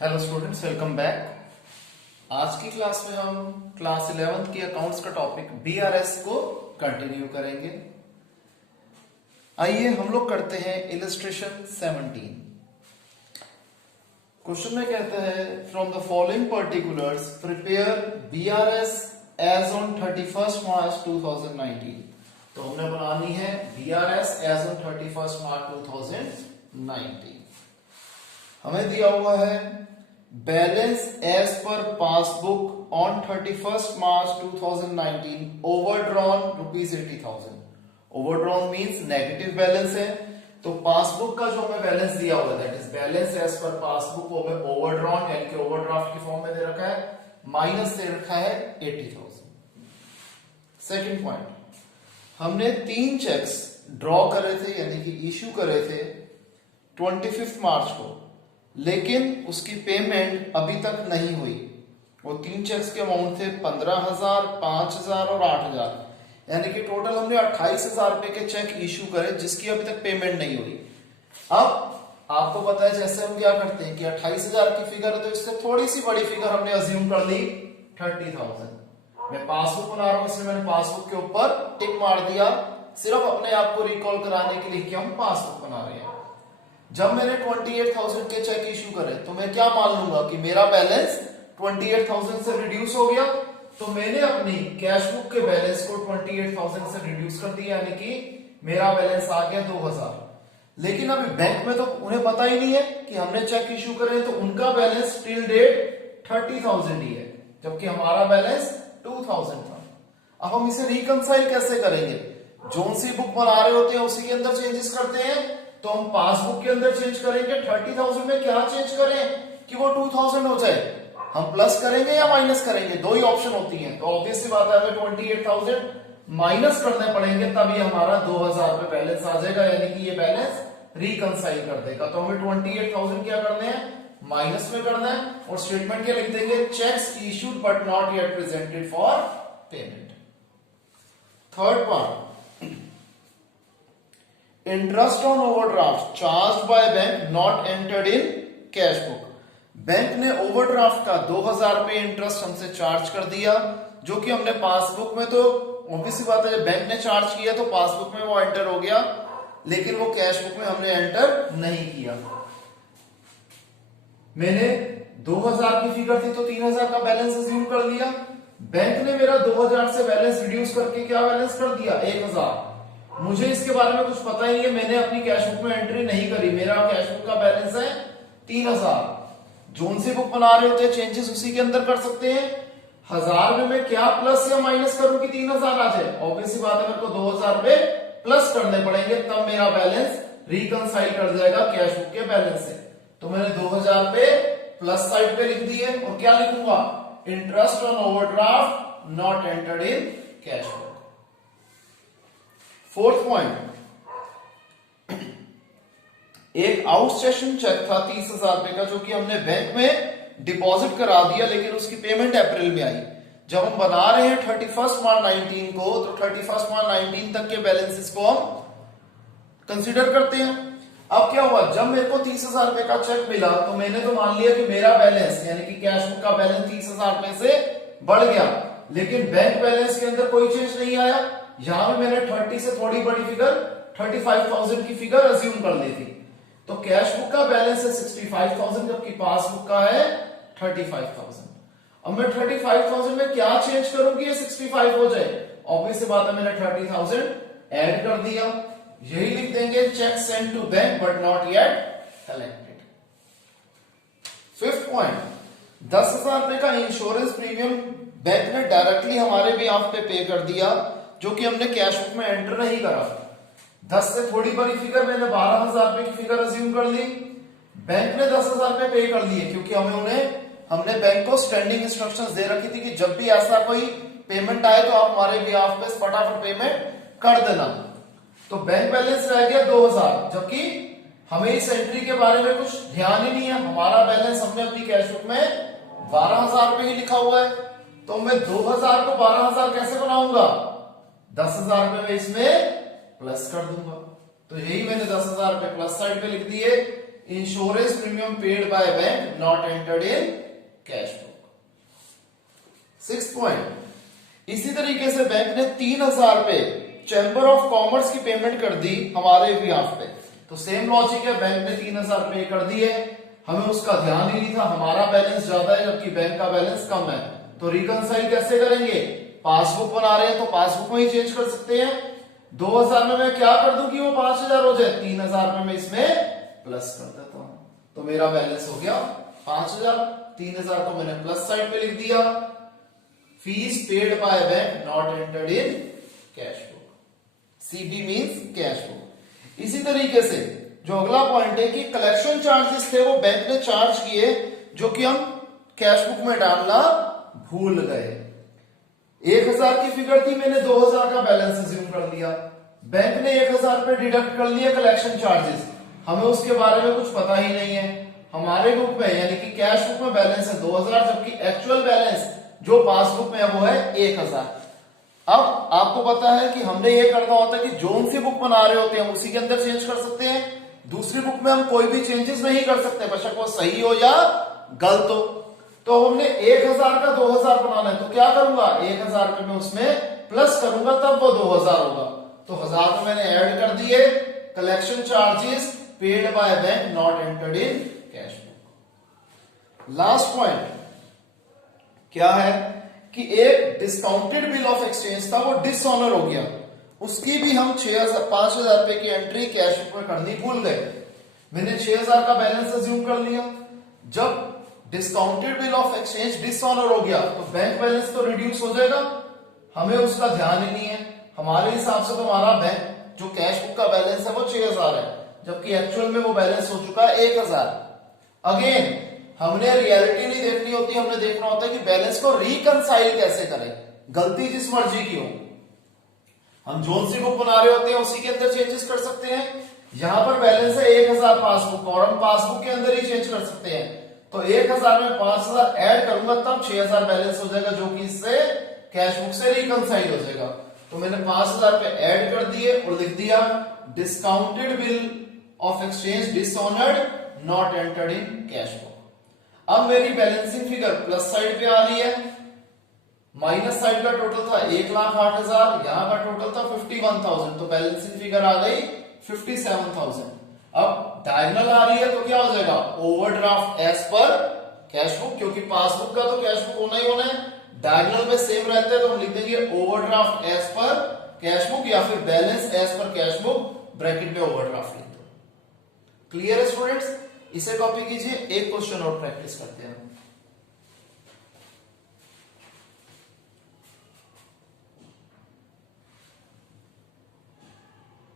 Hello students, welcome back. आज की class में हम क्लास 11th की अकाउंट्स का टॉपिक बीआरएस को कंटिन्यू करेंगे। आइए हम लोग करते हैं इलस्ट्रेशन 17। क्वेश्चन में कहता है from the following particulars prepare BRS as on 31 March 2019। तो हमने बनानी है बीआरएस एज ऑन 31 मार्च 2019। हमें दिया हुआ है balance as per passbook on 31 March 2019 overdrawn ₹80,000। Overdrawn means negative balance है, तो पासबुक का जो हमें बैलेंस दिया हुआ है that is balance as per passbook वो हमें ओवरड्रॉन यानी कि ओवरड्राफ्ट की फॉर्म में दे रखा है, माइनस दे रखा है 80,000। सेकंड पॉइंट, हमने 3 चेक्स ड्रॉ करे थे यानी कि इश्यू करे थे 25 मार्च को, लेकिन उसकी पेमेंट अभी तक नहीं हुई। वो 3 चेक्स के अमाउंट थे 15,000, 5,000 और 8,000, यानी कि टोटल हमने 28,000 रुपए के चेक इश्यू करे जिसकी अभी तक पेमेंट नहीं हुई। अब आपको पता है जैसे हम क्या करते हैं कि 28,000 की फिगर है तो इससे थोड़ी सी बड़ी फिगर हमने अज्यूम कर ली 30,000। मैं पासबुक बना रहा हूं इसलिए मैंने पासबुक के ऊपर टिक मार दिया, सिर्फ अपने आप को रिकॉल कराने के लिए कि हम पासबुक बना रहे हैं। जब मैंने 28,000 के चेक इश्यू करे तो मैं क्या मान लूंगा कि मेरा बैलेंस 28,000 से रिड्यूस हो गया, तो मैंने अपनी कैश बुक के बैलेंस को 28,000 से रिड्यूस कर दिया यानी कि मेरा बैलेंस आ गया 2,000। लेकिन अभी बैंक में तो उन्हें पता ही नहीं है कि हमने चेक इश्यू करे, तो उनका बैलेंस टिल डेट 30,000 ही है जबकि हमारा बैलेंस 2,000 था। अब हम इसे रिकंसाइल कैसे करेंगे? जो सी बुक बना रहे होते हैं उसी के अंदर चेंजेस करते हैं, तो हम पासबुक के अंदर चेंज करेंगे। 30,000 में क्या चेंज करें कि वो 2,000 हो जाए? हम प्लस करेंगे या माइनस करेंगे? दो ही ऑप्शन होती हैं, तो ऑब्वियसली बात है हमें 28,000 माइनस करने पड़ेंगे, तभी हमारा 2,000 रुपए बैलेंस आ जाएगा, यानी कि ये बैलेंस रिकंसाइल कर देगा। तो हमें 28,000 क्या करने हैं? माइनस में करना है, और स्टेटमेंट क्या लिख देंगे? Checks issued but not yet presented for payment. Third part, interest on overdraft charge by bank not entered in cash book. Bank ने ओवरड्राफ्ट का 2,000 रुपए इंटरेस्ट हमसे चार्ज कर दिया, जो कि हमने पासबुक में, तो ऑब्वियसली बात है जब बैंक ने चार्ज किया तो पासबुक में वो एंटर हो गया, लेकिन वो कैश बुक में हमने एंटर नहीं किया। मैंने 2,000 की फिगर थी तो 3,000 का बैलेंस अज्यूम कर लिया। बैंक ने मेरा 2,000 से बैलेंस रिड्यूस करके क्या बैलेंस कर दिया? 1,000। मुझे इसके बारे में कुछ पता ही नहीं है, मैंने अपनी कैश बुक में एंट्री नहीं करी, मेरा कैश बुक का बैलेंस है 3,000। जोन सी बुक बना रहे होते हैं चेंजेस उसी के अंदर कर सकते हैं। 1,000 में मैं क्या प्लस या माइनस करूं कि 3,000 आ जाए? ऑब्वियसली बात है मेरे को 2,000 रुपए प्लस करने पड़ेंगे, तब मेरा बैलेंस रिकंसाइल कर जाएगा कैश बुक के बैलेंस से। तो मैंने 2,000 रुपए प्लस साइड पे लिख दिए, और क्या लिखूंगा? Interest on overdraft not entered in cash book. Fourth point, एक आउटस्टेशन चेक था 30,000 रुपए का, जो कि हमने बैंक में डिपॉजिट करा दिया, लेकिन उसकी पेमेंट अप्रैल में आई। जब हम बना रहे हैं 31 मार्च 19 को, तो 31 मार्च 19 तक के बैलेंसेस को हम कंसीडर करते हैं। अब क्या हुआ, जब मेरे को 30,000 रुपए का चेक मिला तो मैंने तो मान लिया कि मेरा बैलेंस यानी कि कैश बुक का बैलेंस 30,000 रुपए से बढ़ गया, लेकिन बैंक बैलेंस के अंदर कोई चेंज नहीं आया। यहां पे मैंने 30 से थोड़ी बड़ी फिगर 35,000 की फिगर अज्यूम कर ली थी, तो कैश बुक का बैलेंस है 65,000 जबकि पासबुक का है 35,000। अब मैं 35,000 में क्या चेंज करूं कि ये 65 हो जाए? ऑब्वियसली बात है मैंने 30,000 ऐड कर दिया, यही लिख देंगे cheque send to bank but not yet collected. Fifth point, 10,000 रुपए का इंश्योरेंस प्रीमियम बैंक ने डायरेक्टली हमारे बिहाफ पे पे कर दिया, जो कि हमने कैश बुक में एंटर नहीं करा। 10 से थोड़ी बड़ी फिगर मैंने 12,000 रुपए की फिगर अज्यूम कर ली। बैंक ने 10,000 रुपए पे कर लिए, क्योंकि हमने बैंक को स्टैंडिंग इंस्ट्रक्शंस दे रखी थी कि जब भी ऐसा कोई पेमेंट आए तो आप हमारे बिहाफ पे फटाफट पेमेंट कर देना। तो बैंक बैलेंस रह गया 2,000, जबकि हमें इस एंट्री के बारे में कुछ ध्यान ही नहीं है। हमारा बैलेंस हमने अपनी कैश बुक में 12,000 रुपए ही लिखा हुआ है, तो मैं 2,000 को 12,000 कैसे बनाऊंगा? 10,000 रुपए में इसमें प्लस कर दूंगा, तो यही मैंने 10,000 रुपए प्लस साइड पे लिख दिए। Insurance premium paid by bank not entered in cash book. 6th point, इसी तरीके से बैंक ने 3000 पे चैंबर ऑफ कॉमर्स की पेमेंट कर दी हमारे बिहाफ पे। तो सेम लॉजिक है, बैंक ने 3000 पे कर दिए, हमें उसका ध्यान ही नहीं था, हमारा बैलेंस ज्यादा है जबकि बैंक का बैलेंस कम है। तो रिकंसाइल कैसे करेंगे? पासबुक बना रहे हैं तो पासबुक में ही चेंज कर सकते हैं। 2000 में मैं क्या कर दूं कि वो 5000 हो जाए, 3000 में मैं इसमें प्लस कर देता हूं, तो मेरा बैलेंस हो गया 5000। 3000 को मैंने प्लस साइड पे लिख दिया। Fees paid by bank not entered in cash book, CB means cash book. इसी तरीके से जो अगला पॉइंट है कि कलेक्शन चार्जेस थे वो बैंक ने चार्ज किए, जो कि हम कैश बुक में डालना भूल गए। 1000 की फिगर थी, मैंने 2000 का बैलेंस अज्यूम कर लिया, बैंक ने 1000 पे डिडक्ट कर लिया कलेक्शन चार्जेस, हमें उसके बारे में कुछ पता ही नहीं है। हमारे बुक में यानी कि कैश बुक में बैलेंस है 2000, जबकि एक्चुअल बैलेंस जो पासबुक में है वो है 1000। अब आपको पता है कि हमने ये करना होता है कि जोन सी बुक बना रहे होते हैं उसी के अंदर चेंज कर सकते हैं, दूसरी बुक में हम कोई भी चेंजेस नहीं कर सकते, बेशक वो सही हो या गलत हो। तो हमने 1000 का 2000 बनाना है, तो क्या करूंगा, 1000 पे मैं उसमें प्लस करूंगा तब वो 2000 होगा। तो 1000 में मैंने ऐड कर दिए collection charges paid by bank not entered in cash book. Last point क्या है कि एक डिस्काउंटेड बिल ऑफ एक्सचेंज था, वो डिसऑनर हो गया, उसकी भी हम 5000 रुपए की एंट्री कैश बुक में करनी भूल गए। मैंने 6000 का बैलेंस अज्यूम कर लिया, जब discounted bill of exchange dishonour हो गया तो बैंक बैलेंस तो रिड्यूस हो जाएगा, हमें उसका ध्यान ही नहीं है। हमारे हिसाब से तो हमारा बैंक जो कैश बुक का बैलेंस है वो 6000 है, जबकि एक्चुअल में वो बैलेंस हो चुका है 1000। अगेन हमने रियलिटी नहीं देखनी होती, हमने देखना होता है कि बैलेंस को रिकंसाइल कैसे करें, गलती जिस मर्जी की हो। हम जोन सी बुक बना रहे होते हैं उसी के अंदर चेंजेस कर सकते हैं, यहां पर बैलेंस है 1000 पासबुक और हम पासबुक के अंदर ही चेंज कर सकते हैं। तो 1000 में 5000 ऐड करूंगा तब 6000 बैलेंस हो जाएगा, जो कि इससे कैश बुक से रिकंसाइल हो जाएगा। तो मैंने 5000 पे ऐड कर दिए और लिख दिया discounted bill of exchange dishonoured not entered in cash book. अब मेरी बैलेंसिंग फिगर प्लस साइड पे आ रही है, माइनस साइड का टोटल था 1,08,000, यहां का टोटल था 51,000, तो बैलेंसिंग फिगर आ गई 57,000। अब डायगोनल आ रही है तो क्या हो जाएगा, overdraft as per cash book, क्योंकि पासबुक का तो कैश बुक होना ही होना है, डायगोनल में सेम रहते हैं तो हम लिख देंगे overdraft as per cash book या फिर balance as per cash book, bracket में ओवरड्राफ्ट लिख दो। क्लियर है स्टूडेंट्स? इसे कॉपी कीजिए, एक क्वेश्चन और प्रैक्टिस करते हैं।